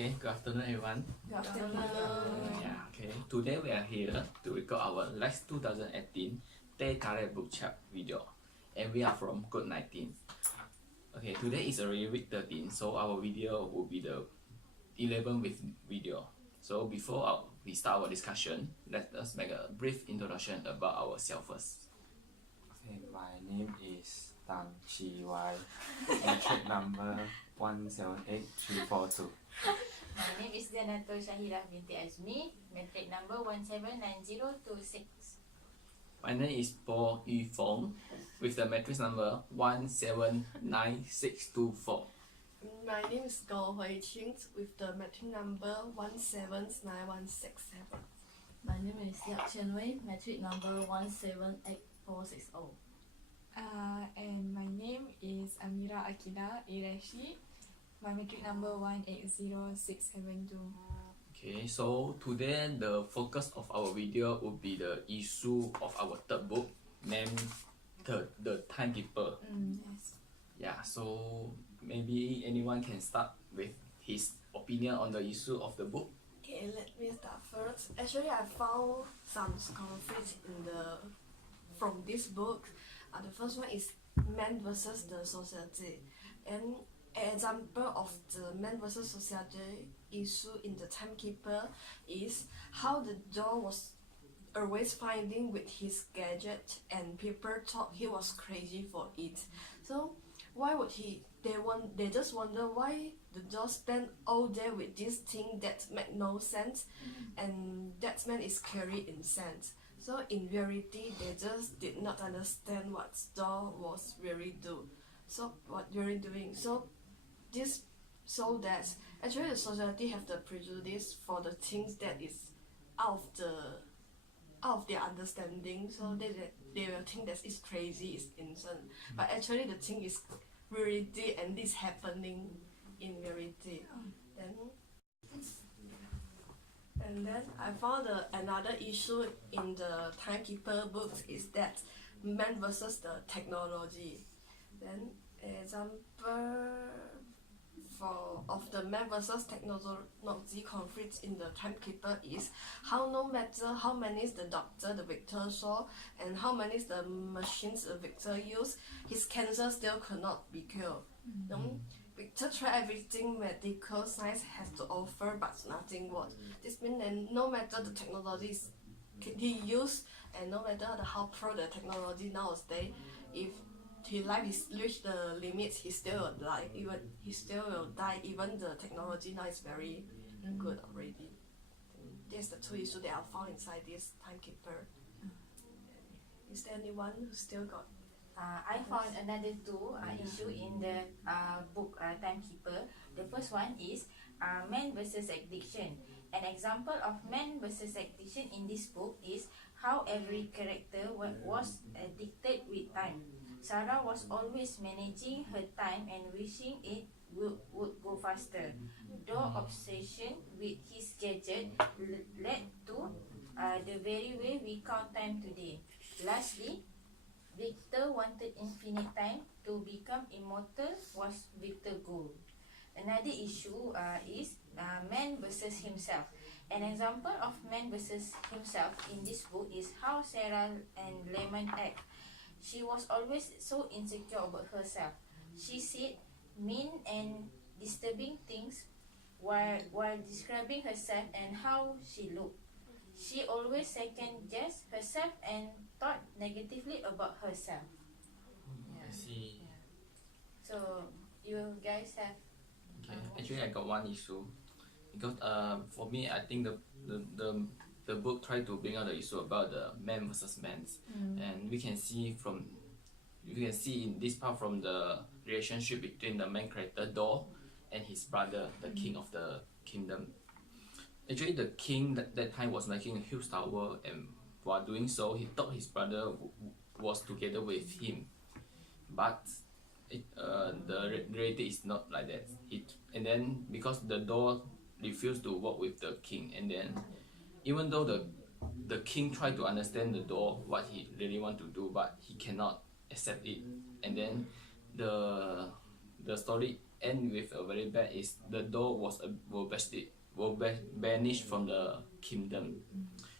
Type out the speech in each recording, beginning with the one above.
Okay, good afternoon everyone. Good afternoon. Yeah, okay. Today we are here to record our LAX2018 Teh Tarik book chat video. And we are from G19. Okay, today is already week 13, so our video will be the 11th week video. So before we start our discussion, let us make a brief introduction about ourselves first. Okay, my name is Tan Chi Y, metric number 178342. My name is Janatul Shahirah binti Azmi, metric number 179026. My name is Paul Yu Fong with the matrix number 179624. My name is Goh Hui Qing with the metric number 179167. My name is Yap Chen Wei, metric number 178460. And my name is Amira Akida Ireshi. My metric number 180672. Okay, so today the focus of our video will be the issue of our third book named the Timekeeper. Yes. Yeah, so maybe anyone can start with his opinion on the issue of the book. Okay, let me start first. Actually, I found some conflicts from this book. The first one is man versus the society, and an example of the man versus society issue in the Timekeeper is how the doll was always finding with his gadget, and people thought he was crazy for it. So why would they just wonder why the doll spend all day with this thing that make no sense, and that man is carried in sense. So in reality, they just did not understand what doll was really doing. So this that actually the society have the prejudice for the things that is out of their understanding. So they will think that it's crazy, it's insane. But actually the thing is reality, and this happening in reality. And then I found another issue in the Timekeeper books is that man versus the technology. Then example of the man versus technology conflict in the Timekeeper is how no matter how many is the doctor the Victor saw and how many is the machines the Victor used, his cancer still could not be cured. Victor tried everything medical science has to offer, but nothing worked. This means that no matter the technologies he used, and no matter how pro the technology nowadays, if his life is reached the limits, he still will die. Even the technology now is very good already. That's the two issues that I found inside this Timekeeper. Is there anyone who still got? I found another two issue in the book Timekeeper. The first one is man versus addiction. An example of man versus addiction in this book is how every character was addicted with time. Sarah was always managing her time and wishing it would go faster. Though obsession with his gadget led to the very way we count time today. Lastly, Victor wanted infinite time to become immortal was Victor's goal. Another issue is man versus himself. An example of man versus himself in this book is how Sarah and Lemon act. She was always so insecure about herself. She said mean and disturbing things while describing herself and how she looked. She always second-guessed herself and thought negatively about herself. I see. So you guys have. Okay, actually I got one issue because for me I think the book tried to bring out the issue about the man versus man, and we can see in this part from the relationship between the main character Dor and his brother, the king of the kingdom. Actually, the king that time was making a huge tower, and while doing so, he thought his brother was together with him, but the reality is not like that. And then because the Dor refused to work with the king, and then even though the king tried to understand the Dor what he really want to do, but he cannot accept it. And then the story end with a very bad is the door were banished from the kingdom.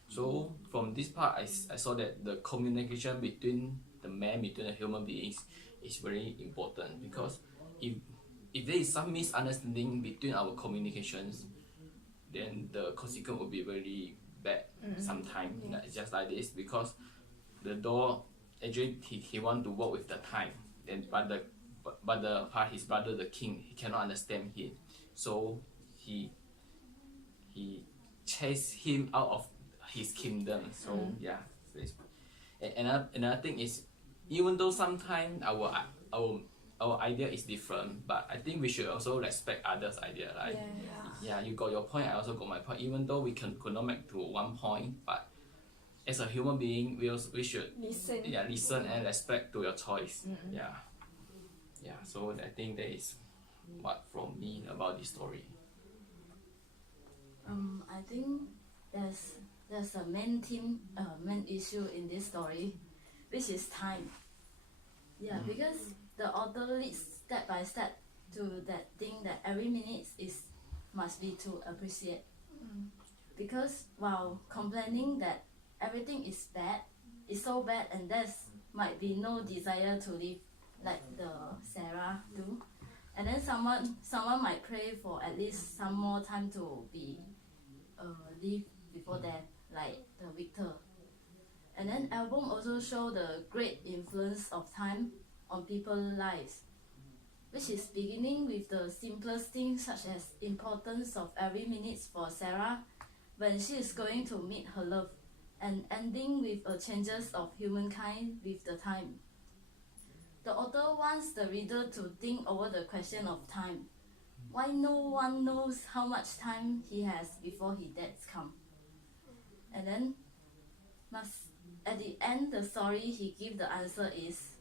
So from this part, I saw that the communication between the human beings is very important, because if there is some misunderstanding between our communications, then the consequence will be very bad sometime. Just like this, because the door actually he want to work with the time, then but the part his brother the king, he cannot understand him, so he chased him out of his kingdom. So yeah, another thing is, even though sometimes our idea is different, but I think we should also respect others' idea. Like yeah, you got your point, I also got my point. Even though we could not make to one point, but as a human being, we should listen and respect to your choice. Yeah. So I think that is what from me about this story. I think there's a main issue in this story, which is time. Because the author leads step by step to that thing that every minute must be to appreciate. Because while complaining that everything is so bad, and there's might be no desire to live like the Sarah do, and then someone might pray for at least some more time to be live before death, like the Victor. And then album also show the great influence of time on people's lives, which is beginning with the simplest things such as importance of every minute for Sarah when she is going to meet her love, and ending with a changes of humankind with the time. The author wants the reader to think over the question of time. Why no one knows how much time he has before his death come? And then at the end the story he give the answer is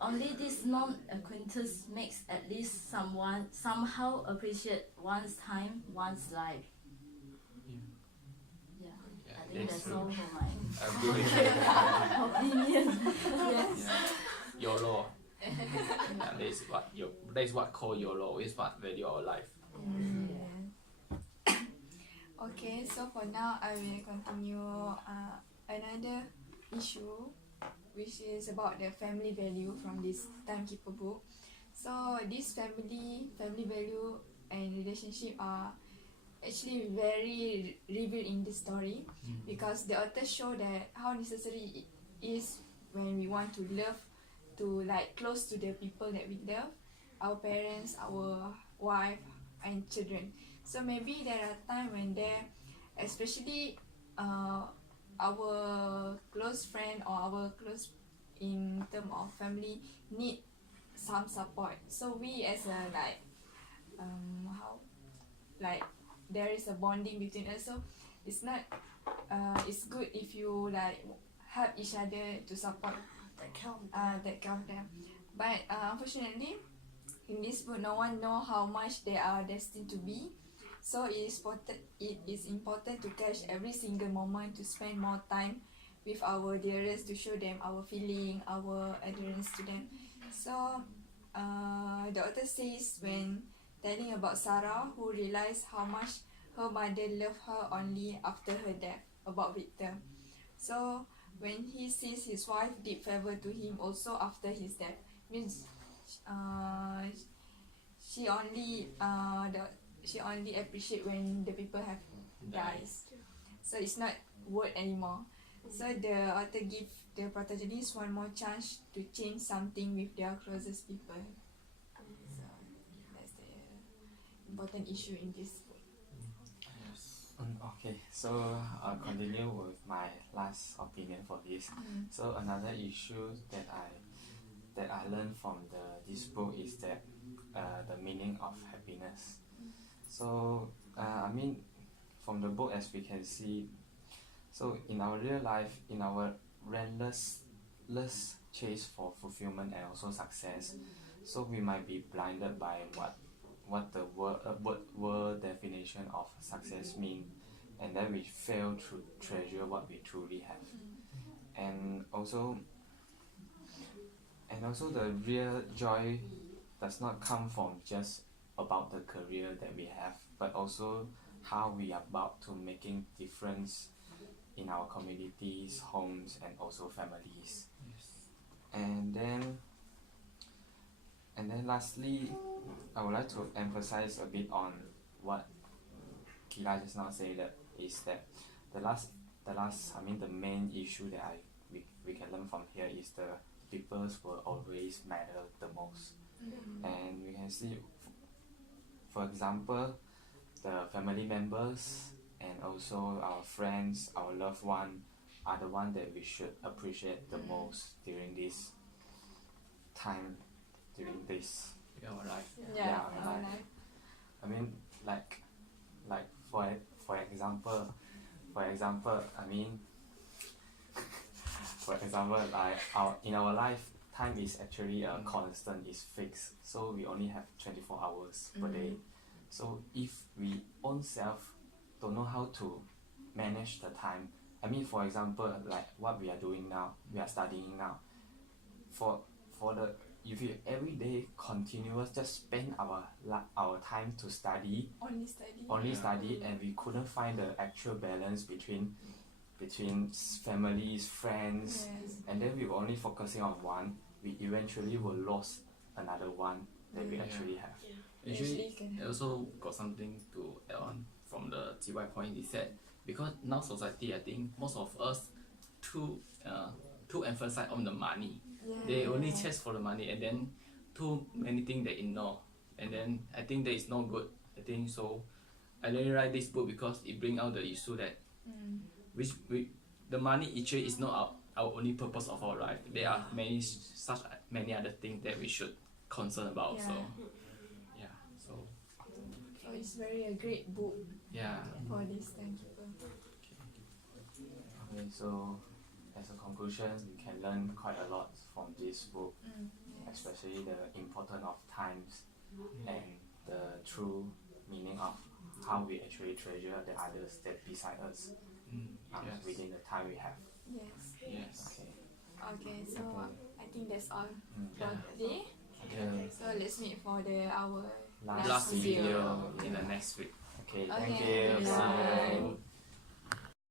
only this non-acquaintance makes at least someone somehow appreciate one's time, one's life. I think that's all for my opinion. Yes. YOLO. That is what called YOLO. Is what value our life. Okay, so for now I will continue another issue, which is about the family value from this timekeeper book. So this family value and relationship are actually very revealed in this story, because the author show that how necessary it is when we want to love, to like close to the people that we love, our parents, our wife and children. So maybe there are times when especially our close friend or our close in term of family need some support. So we as a there is a bonding between us. So it's not it's good if you like help each other to support that kind of them. But unfortunately in this book no one know how much they are destined to be. So it is important to catch every single moment, to spend more time with our dearest, to show them our feeling, our adherence to them. So the author says, when telling about Sarah, who realized how much her mother loved her only after her death, about Victor. So when he sees his wife did favor to him also after his death, means she only appreciate when the people have dies. So it's not word anymore. So the author give the protagonist one more chance to change something with their closest people. So that's the important issue in this book. Okay, so I'll continue with my last opinion for this. So another issue that I learned from this book is that the meaning of happiness. So I mean, from the book, as we can see, so in our real life, in our relentless chase for fulfillment and also success, so we might be blinded by what the world definition of success mean, and then we fail to treasure what we truly have. And also the real joy does not come from just about the career that we have, but also how we are about to making difference in our communities, homes, and also families. And then lastly, I would like to emphasize a bit on what Kira just now said, that is that the main issue that we can learn from here is the peoples will always matter the most. And we can see, for example, the family members and also our friends, our loved one, are the one that we should appreciate the most during this time, during this our life. Yeah, our like- life. I mean, like for example, I mean, for example, like in our life, time is actually a constant, is fixed. So we only have 24 hours per day. So if we own self don't know how to manage the time, I mean, for example, like what we are doing now, we are studying now. If you every day continuous just spend our time to study, Only study. study, and we couldn't find the actual balance between families, friends, Yes. and then we were only focusing on one, we eventually will lose another one that we Yeah. actually have. Actually, can I also got something to add on from the TY point. Is that because now society, I think most of us too emphasize on the money. They only chase for the money, and then too many things they ignore, and then I think that is not good. I think so. I really write this book because it bring out the issue that the money actually is not our only purpose of our life. There are many other things that we should concern about. Yeah. So yeah, so So it's very a great book yeah. for this timekeeper. Okay, so as a conclusion, we can learn quite a lot from this book, especially the importance of times and the true meaning of how we actually treasure the others that beside us Yes. within the time we have. Yes. Yes. Okay. Okay, so I think that's all for Yeah. today. Okay. So let's meet for our Last Last video. video in the next week. Okay, Okay, thank you. See you. bye.